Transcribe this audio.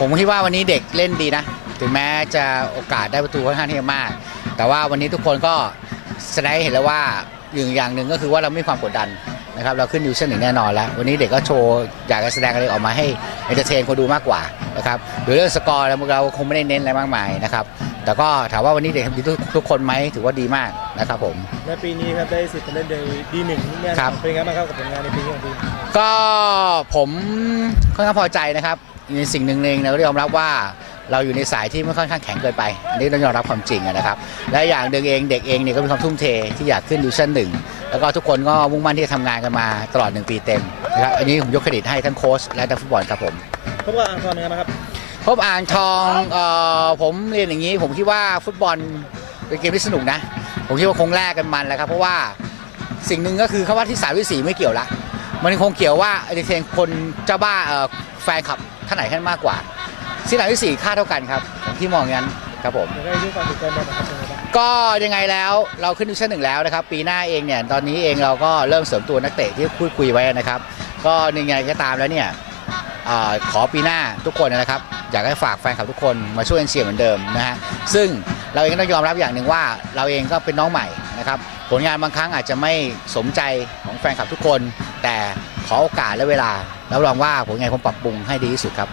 ผมคิดว่าวันนี้เด็กเล่นดีนะ ถึงแม้จะโอกาสได้ประตูค่อนข้างที่จะมาก แต่ว่าวันนี้ทุกคนก็แสดงให้เห็นแล้วว่าอย่างอย่างหนึ่งก็คือว่าเราไม่มีความกดดันนะครับเราขึ้นดิวชั่นหนึ่งแน่นอนแล้ว วันนี้เด็กก็โชว์อยากจะแสดงอะไรออกมาให้เอนเตอร์เทนคนดูมากกว่านะครับโดยเรื่องสกอร์เราเราคงไม่ได้เน้นอะไรมากมายนะครับแต่ก็ถามว่าวันนี้เด็กทำดีทุกทุกคนไหมถือว่าดีมากนะครับผมในปีนี้ครับได้สิทธิ์ไปเล่นในดีหนึ่งเนี่ยครับเป็นไงบ้างครับกับผลงานในปีนี้ของทีมก็ผมค่อนข้างพอใจนะครับ ในสิ่งหนึ่งเองเราก็ยอมรับว่าเราอยู่ในสายที่ไม่ค่อนข้างแข็งเกินไป อันนี้ต้องยอมรับความจริงอะนะครับ และอย่างหนึ่งเองเด็กเองเนี่ยก็มีความทุ่มเทที่อยากขึ้นดิวชั่นหนึ่งแล้วก็ทุกคนก็มุ่งมั่นที่จะทำงานกันมาตลอดหนึ่งปีเต็มนะครับอันนี้ผมยกเครดิตให้ทั้งโค้ชและนักฟุตบอลครับผม พบกับอ่างทองเป็นไงบ้างครับ พบอ่างทองเอ่อผมเรียนอย่างนี้ ผมคิดว่าฟุตบอลเป็นเกมที่สนุกนะ ผมคิดว่าคงแลกกันมันแหละครับ เพราะว่าสิ่งหนึ่งก็คือคำว่าที่สามที่สี่ไม่เกี่ยวละ มันคงเกี่ยวว่าเอเดเทนคนเจ้าบ้าเอ่อ แฟนคลับท่านไหนท่านมากกว่าที่สามที่สี่ค่าเท่ากันครับผมที่มองอย่างนั้นครับผมเดี๋ยวได้ยื่นความถูกใจบอลนะครับเป็นไงบ้างก็ยังไงแล้วเราขึ้นดิวชั่นหนึ่งแล้วนะครับ ปีหน้าเองเนี่ยตอนนี้เองเราก็เริ่มเสริมตัวนักเตะที่พูดคุยไว้นะครับ ก็ยังไงก็ตามแล้วเนี่ยเออขอปีหน้าทุกคนนะครับ อยากให้ฝากแฟนคลับทุกคนมาช่วยกันเชียร์เหมือนเดิมนะฮะซึ่งเราเองก็ต้องยอมรับอย่างหนึ่งว่าเราเองก็เป็นน้องใหม่ นะครับผลงานบางครั้งอาจจะไม่สมใจของแฟนคลับทุกคน แต่ขอโอกาสและเวลารับรองว่าผลงานผมปรับปรุงให้ดีที่สุดครับ